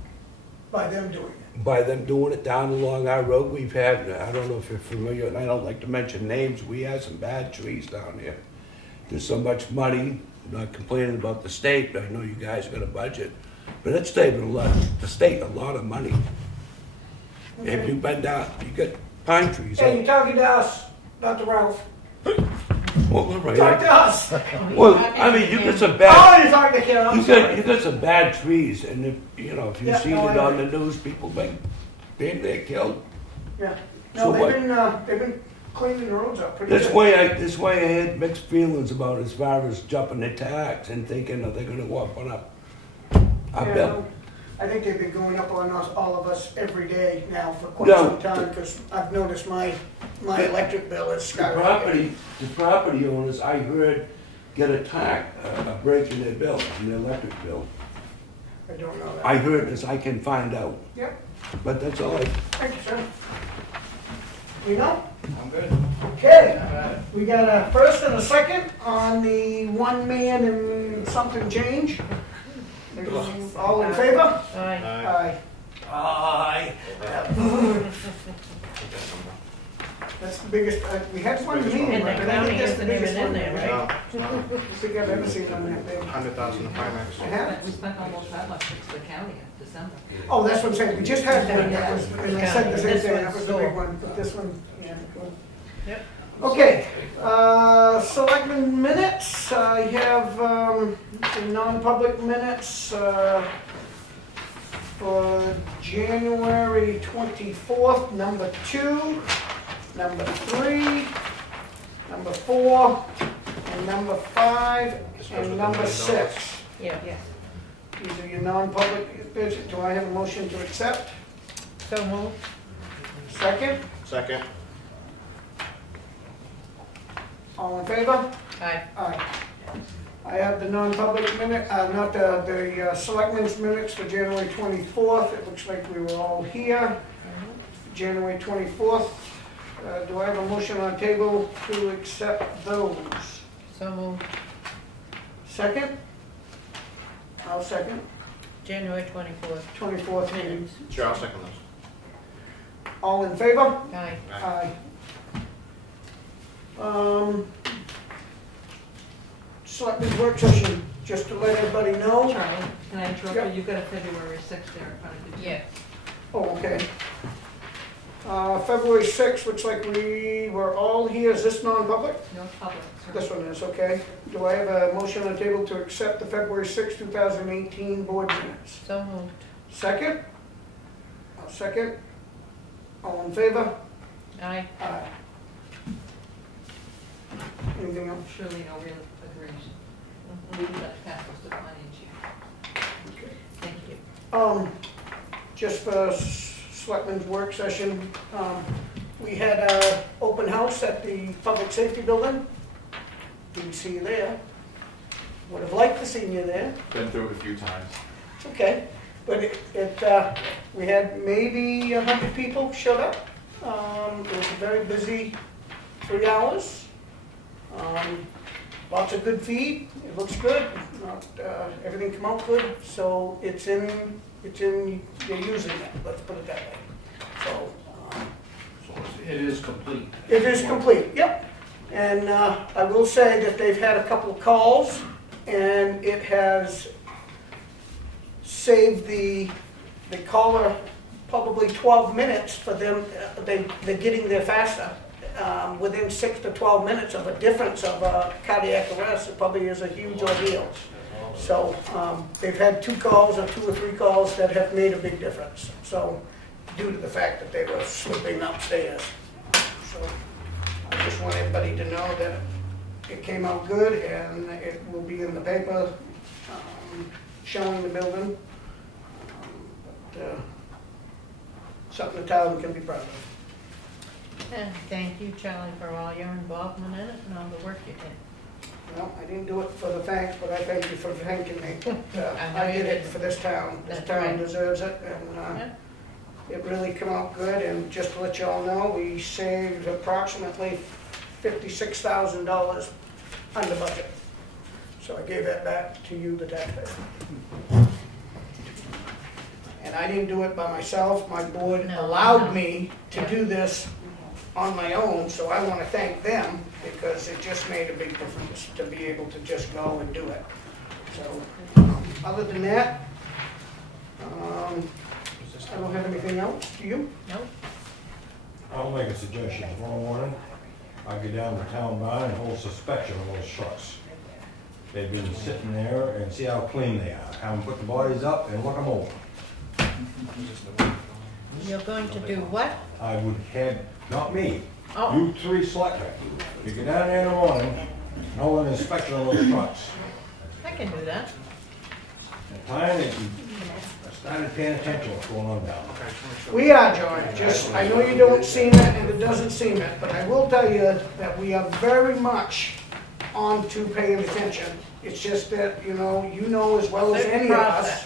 By them doing it. By them doing it down along our road, we've had, I don't know if you're familiar, and I don't like to mention names, we had some bad trees down there. There's so much money, I'm not complaining about the state, I know you guys got a budget, but it's saving the state a lot of money. If you've been down, you got pine trees. Hey, you're talking to us, not to Ralph. Well, all right. Talk to us. Well, I mean, you got some Oh, bad, you're talking to Ken, I'm you sorry. got some bad trees, and if, you know, if you've Yeah, seen no, it I on the agree. news, people being they're killed. Yeah. So No, what? they've been cleaning the roads up pretty This good. way, I had mixed feelings about as far as jumping the tax and thinking that they're gonna go up on our Yeah, bill. no, I think they've been going up on us, all of us every day now for quite No. some time, because I've noticed my electric bill is The skyrocketing. property owners, I heard, get a break in their bill, in their electric bill. I don't know that. I heard this, I can find out, Yep, but that's all I, thank you, sir. We know? I'm good. Okay, Have at it. we got a first and a second on the 1 million and something change. All in favor? Aye. Aye. That's the biggest, we had one meeting, And but the I county think that's the isn't even biggest in one. there, right? No, I think I've ever seen one that big. 100,000 in Primex. I have? We spent almost that much since the county in December. Oh, that's what I'm saying, we just had one, that was, and I said the same This thing, one's that was the big sold. one, but this one, yeah, cool. Yep. Okay, selectmen minutes, I have, some non-public minutes, for January 24th, number 2, number 3, number 4, and number 5, and number 6. Yeah. Yes. These are your non-public, do I have a motion to accept? So moved. Second, Second. all in favor? Aye. Aye. I have the non-public minute, not the selectmen's minutes for January 24th. It looks like we were all here. January 24th. Do I have a motion on table to accept those? So moved. Second? I'll second. January 24th. 24th meeting. Minutes. Sure, I'll second those. All in favor? Aye. Aye. Selectmen's work session, just to let everybody know. Charlie, can I interrupt Yeah. you? You've got a February 6th there in front of you. Yes. Oh, okay. February 6th, looks like we were all here. Is this non-public? No public, sir. This one is, okay. Do I have a motion on the table to accept the February 6th, 2018 board minutes? So moved. Second? I'll second. All in favor? Aye. Aye. Anything else? Surely no real agreement. We got past the finance year. Okay. Thank you. Just for Selectmen's work session, we had an open house at the Public Safety Building. Didn't see you there. Would have liked to see you there. Been through it a few times. It's okay, but we had maybe 100 people showed up. It was a very busy 3 hours. Lots of good feed. It looks good. Everything come out good. So it's in. They're using it. Let's put it that way. So It is complete. it is complete. Yep. And I will say that they've had a couple of calls, and it has saved the caller probably 12 minutes for them. They're getting there faster. Within 6 to 12 minutes of a difference of cardiac arrest, it probably is a huge ordeal. So they've had 2 calls or 2 or 3 calls that have made a big difference. So due to the fact that they were sleeping upstairs. So I just want everybody to know that it came out good, and it will be in the paper showing the building. Something the town can be proud of. And thank you, Charlie, for all your involvement in it and all the work you did. Well, I didn't do it for the thanks, but I thank you for thanking me. I know I you did it did. for this town. This That's town right. deserves it, and it really came out good. And just to let you all know, we saved approximately $56,000 under budget. So I gave that back to you, the taxpayer. And I didn't do it by myself. My board No, allowed no. me to Yeah. do this on my own, so I want to thank them, because it just made a big difference to be able to just go and do it. So, other than that, I don't have anything else. Do you? Nope. I'll make a suggestion. Tomorrow morning, I go down to town barn and hold suspension of those trucks. They've been sitting there, and see how clean they are. Have them put the bodies up and look them over. You're going to do what? I would have, not me, Oh. you 3 selectmen. You go down there in the morning and hold an inspection of those trucks. I can do that. The time that you started paying attention to what's going on down there. We are, John, just, I know you don't seem it and it doesn't seem it, but I will tell you that we are very much on to paying attention. It's just that, you know as well as any of us,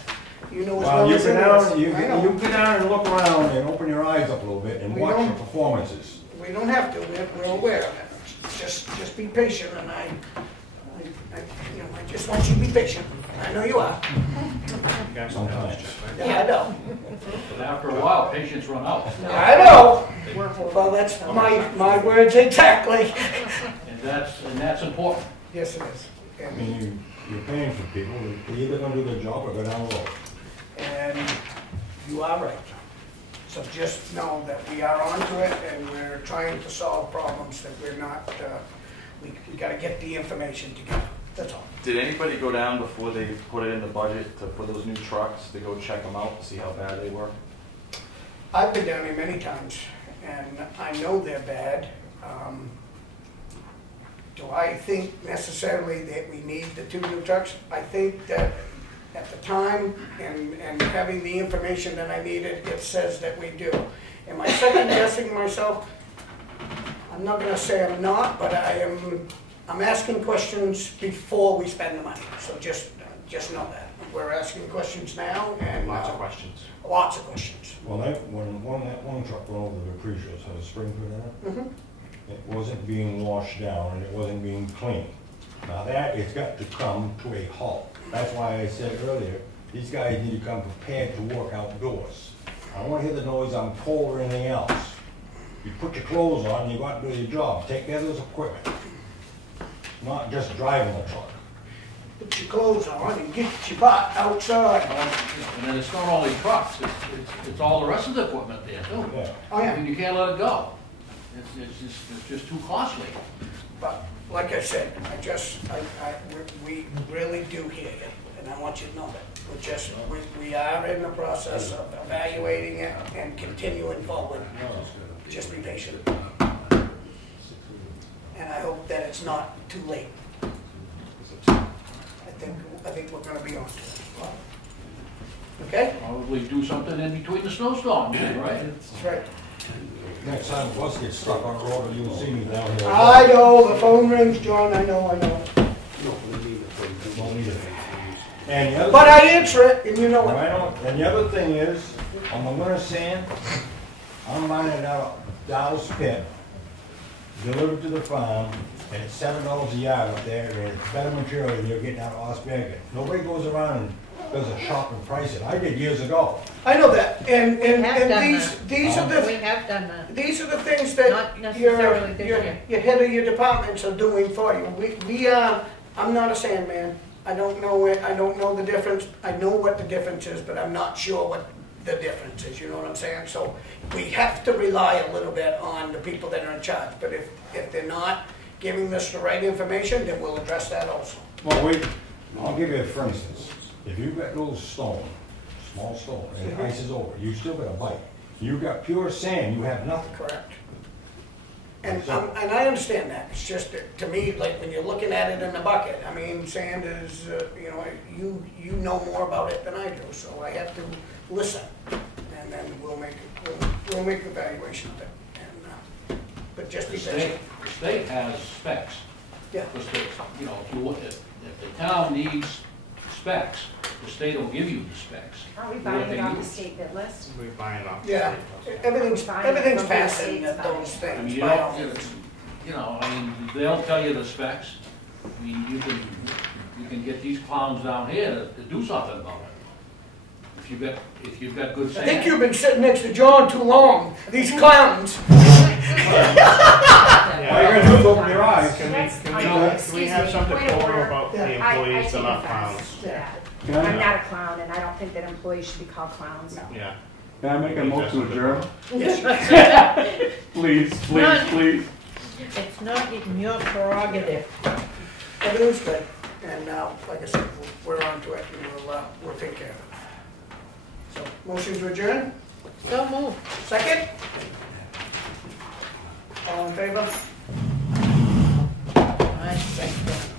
you know as well Well, as any of us. you I know. go down and look around and open your eyes up a little bit and We watch don't- the performances. We don't have to, we're aware of it. Just be patient, and I just want you to be patient. I know you are. Sometimes. Yeah, I know. But after a while, patience run out. I know. Well, that's my words exactly. And that's important. Yes, it is. I mean, you're paying for people, they're either gonna do their job or go down the road. And you are right. So just know that we are onto it, and we're trying to solve problems that we're not, we gotta get the information together, that's all. Did anybody go down before they put it in the budget for those new trucks to go check them out, see how bad they were? I've been down here many times, and I know they're bad. Do I think necessarily that we need the 2 new trucks? I think that at the time, and having the information that I needed, it says that we do. Am I second guessing myself? I'm not gonna say I'm not, but I'm asking questions before we spend the money. So just know that. We're asking questions now, and Lots of questions. lots of questions. Well, that one truck went over the appreciates, had a spring put in it. It wasn't being washed down and it wasn't being cleaned. Now that, it's got to come to a halt. That's why I said earlier, these guys need to come prepared to work outdoors. I don't want to hear the noise on cold or anything else. You put your clothes on, you go out and do your job. Take care of those equipment. Not just driving the truck. Put your clothes on and get your butt outside. And then it's not only trucks, it's all the rest of the equipment there too. Yeah. Oh, I yeah. mean, you can't let it go. It's just too costly. But like I said, we really do hear you, and I want you to know that. We are in the process of evaluating it and continuing forward. Just be patient. And I hope that it's not too late. I think we're gonna be on to it. Okay? Probably do something in between the snowstorms, right? That's right. Next time the bus gets stuck on the road, you'll see me down here. I know, the phone rings, John, I know. Won't need it. And the other But I answer it, and you know Well, it. I don't, and the other thing is, on the winter sand, I'm buying it out of Dallas Pit, delivered to the farm, and it's $7 a yard up there, and it's better material than you're getting out of Osbergen. Nobody goes around and does a shop and price it. I did years ago. I know that, and We have done these are We the, have done that. these are the things Not that necessarily this year. your head of your departments are doing for you. We are, I'm not a sandman. I don't know it, I don't know the difference. I know what the difference is, but I'm not sure what the difference is, you know what I'm saying? So we have to rely a little bit on the people that are in charge, but if they're not giving us the right information, then we'll address that also. Well, I'll give you, for instance, if you've got little stone, small stone, and the ice is over, you still got a bite. You've got pure sand, you have nothing. Correct. And I understand that. It's just, that, to me, like when you're looking at it in the bucket, I mean, sand is, you know more about it than I do, so I have to listen. And then we'll make an evaluation of it. And, but just be patient. The state has specs. Yeah. The state, if the town needs specs, the state will give you the specs. Are we buying it off the state bid list? We're buying off. Yeah, everything's passing those things. You by all don't, means. they'll tell you the specs. I mean, you can get these clowns down here to do something about it. If you've got good I sand. think you've been sitting next to John too long. These clowns. All you're gonna do is open your eyes. Can Excuse we have me, something point of forward order. about the Yeah. employees I and not take clowns? offense to that. Can I- I'm not a clown, and I don't think that employees should be called clowns. Yeah. Can I make a motion to adjourn? Yes. Please, please, please. It's not even your prerogative. Everything's good. And now, like I said, we're on to it, and we'll take care of it. So, motion to adjourn? So move. Second? All in favor? Aye. Thank you.